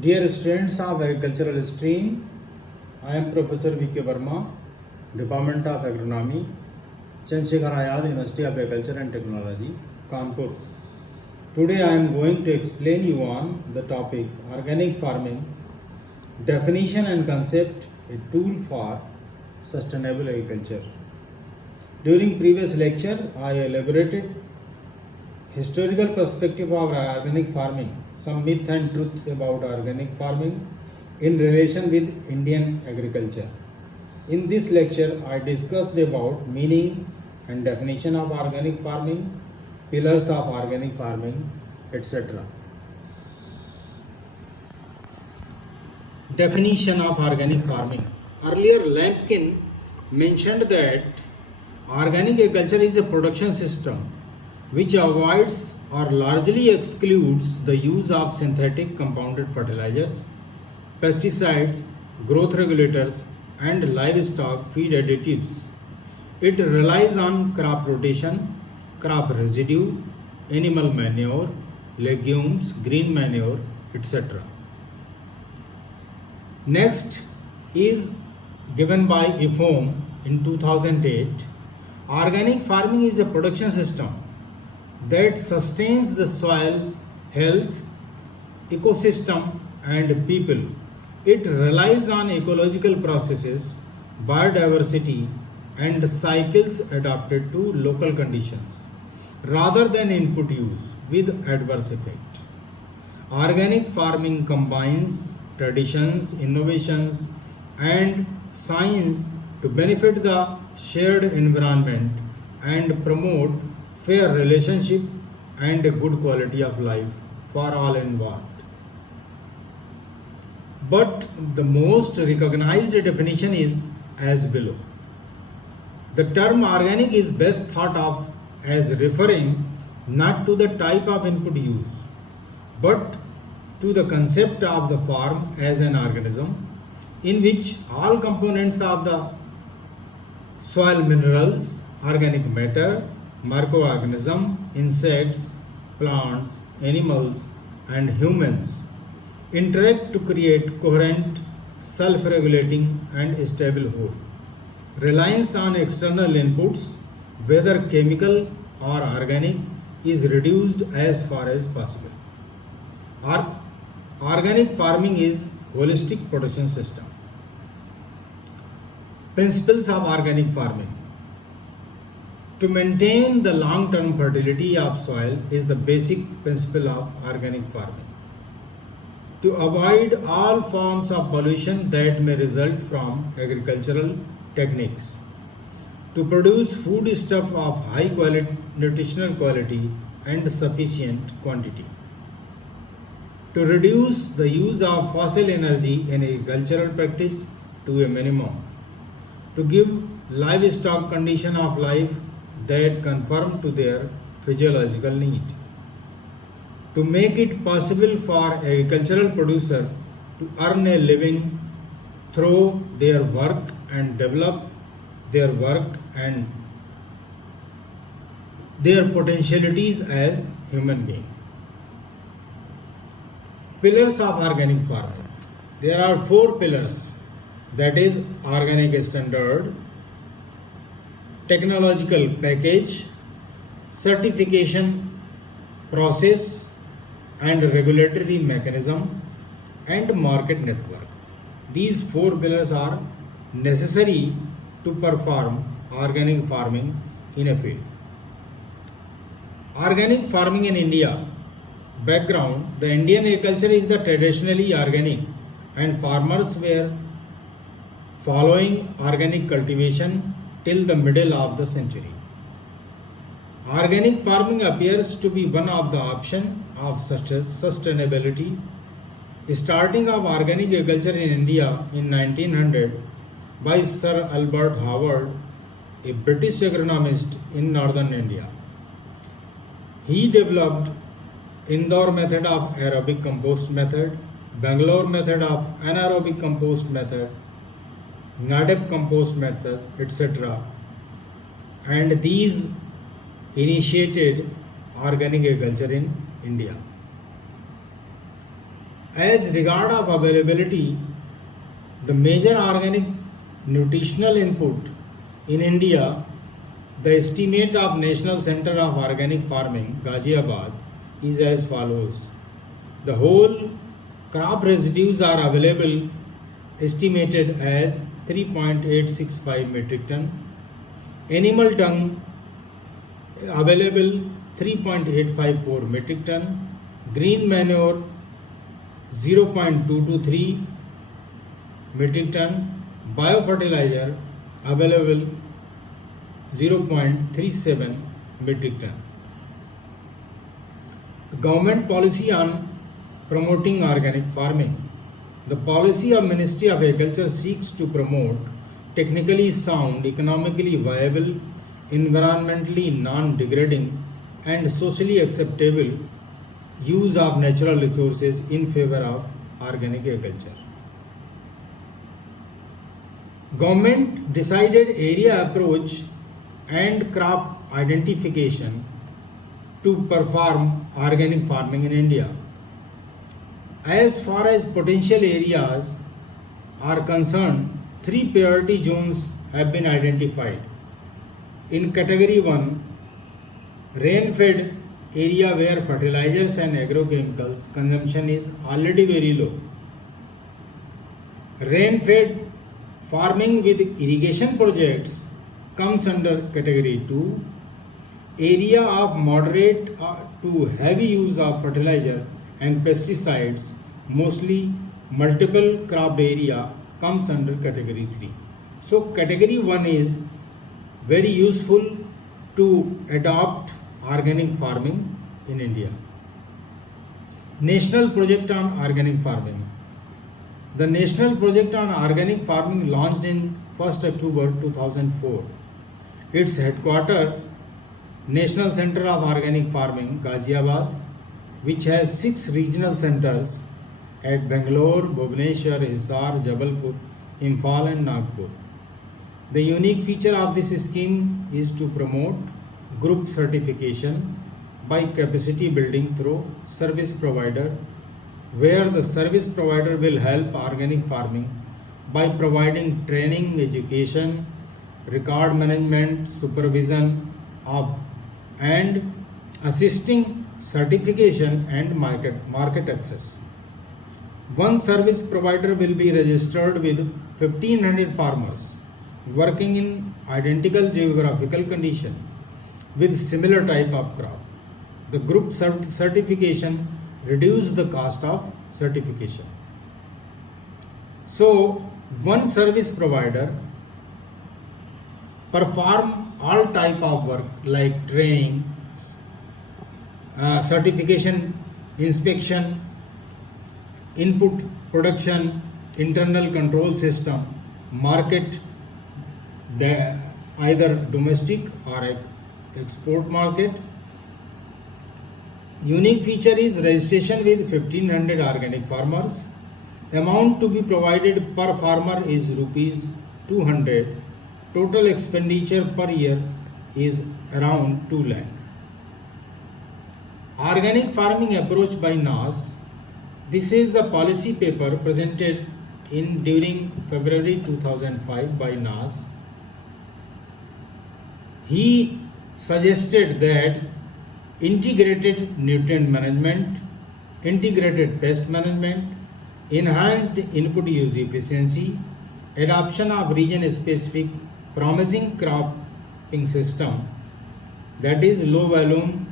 Dear students of agricultural stream, I am Professor V.K. Verma, Department of Agronomy, Chandrasekhar Ayad, University of Agriculture and Technology, Kanpur. Today I am going to explain you on the topic organic farming, definition and concept, a tool for sustainable agriculture. During previous lecture, I elaborated historical perspective of organic farming, some myth and truth about organic farming in relation with Indian agriculture. In this lecture, I discussed about meaning and definition of organic farming, pillars of organic farming, etc. Definition of organic farming. Earlier, Lampkin mentioned that organic agriculture is a production system which avoids or largely excludes the use of synthetic compounded fertilizers, pesticides, growth regulators, and livestock feed additives. It relies on crop rotation, crop residue, animal manure, legumes, green manure, etc. Next is given by IFOM in 2008. Organic farming is a production system that sustains the soil, health, ecosystem, and people. It relies on ecological processes, biodiversity, and cycles adapted to local conditions rather than input use with adverse effect. Organic farming combines traditions, innovations, and science to benefit the shared environment and promote fair relationship and a good quality of life for all involved. But the most recognized definition is as below. The term organic is best thought of as referring not to the type of input used, but to the concept of the farm as an organism in which all components of the soil minerals, organic matter, microorganisms, insects, plants, animals, and humans interact to create coherent, self-regulating, and stable whole. Reliance on external inputs, whether chemical or organic, is reduced as far as possible. Organic farming is holistic production system. Principles of organic farming. To maintain the long-term fertility of soil is the basic principle of organic farming. To avoid all forms of pollution that may result from agricultural techniques. To produce foodstuff of high quality, nutritional quality and sufficient quantity. To reduce the use of fossil energy in agricultural practice to a minimum. To give livestock condition of life that conform to their physiological need. To make it possible for agricultural producer to earn a living through their work and develop their work and their potentialities as human beings. Pillars of organic farming. There are 4 pillars, that is organic standard, technological package, certification process and regulatory mechanism, and market network. These 4 pillars are necessary to perform organic farming in a field. Organic farming in India. Background: the Indian agriculture is the traditionally organic and farmers were following organic cultivation till the middle of the century. Organic farming appears to be one of the options of sustainability. Starting of organic agriculture in India in 1900 by Sir Albert Howard, a British agronomist in northern India. He developed Indore method of aerobic compost method, Bangalore method of anaerobic compost method, Nadeb compost method, etc. And these initiated organic agriculture in India. As regard of availability, the major organic nutritional input in India, the estimate of National Center of Organic Farming, Ghaziabad, is as follows. The whole crop residues are available, estimated as 3.865 metric ton. Animal dung available 3.854 metric ton. Green manure 0.223 metric ton. Biofertilizer available 0.37 metric ton. Government policy on promoting organic farming. The policy of Ministry of Agriculture seeks to promote technically sound, economically viable, environmentally non-degrading and socially acceptable use of natural resources in favor of organic agriculture. Government decided area approach and crop identification to perform organic farming in India. As far as potential areas are concerned, 3 priority zones have been identified. In category 1, rain-fed area where fertilizers and agrochemicals consumption is already very low. Rain-fed farming with irrigation projects comes under category 2. Area of moderate to heavy use of fertilizer and pesticides, mostly multiple crop area, comes under category 3. So category 1 is very useful to adopt organic farming in India. National Project on Organic Farming. The National Project on Organic Farming launched in 1st October 2004. Its headquarters, National Center of Organic Farming, Ghaziabad, which has 6 regional centers at Bangalore, Bhubaneswar, Hisar, Jabalpur, Imphal and Nagpur. The unique feature of this scheme is to promote group certification by capacity building through service provider, where the service provider will help organic farming by providing training, education, record management, supervision of and assisting certification and market access. One service provider will be registered with 1500 farmers working in identical geographical condition with similar type of crop. The group certification reduces the cost of certification. So one service provider perform all type of work like training, certification, inspection, input production, internal control system, market, either domestic or export market. Unique feature is registration with 1500 organic farmers. Amount to be provided per farmer is rupees 200. Total expenditure per year is around 2 lakh. Organic farming approach by NAS. This is the policy paper presented during February 2005 by NAS. He suggested that integrated nutrient management, integrated pest management, enhanced input use efficiency, adoption of region-specific promising cropping system, that is low volume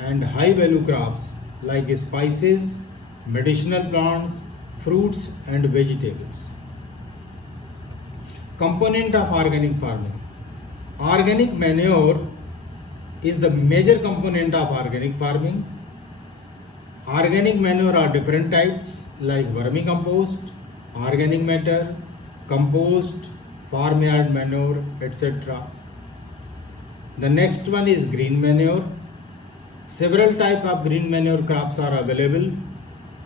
and high value crops like spices, medicinal plants, fruits and vegetables. Component of organic farming. Organic manure is the major component of organic farming. Organic manure are different types like vermicompost, organic matter, compost, farmyard manure, etc. The next one is green manure. Several types of green manure crops are available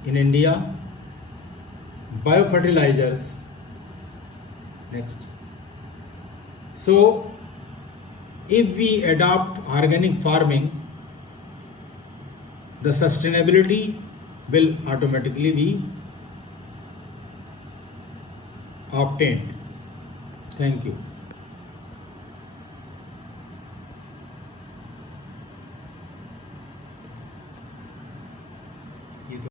in India. Biofertilizers. Next. So, if we adopt organic farming, the sustainability will automatically be obtained. Thank you.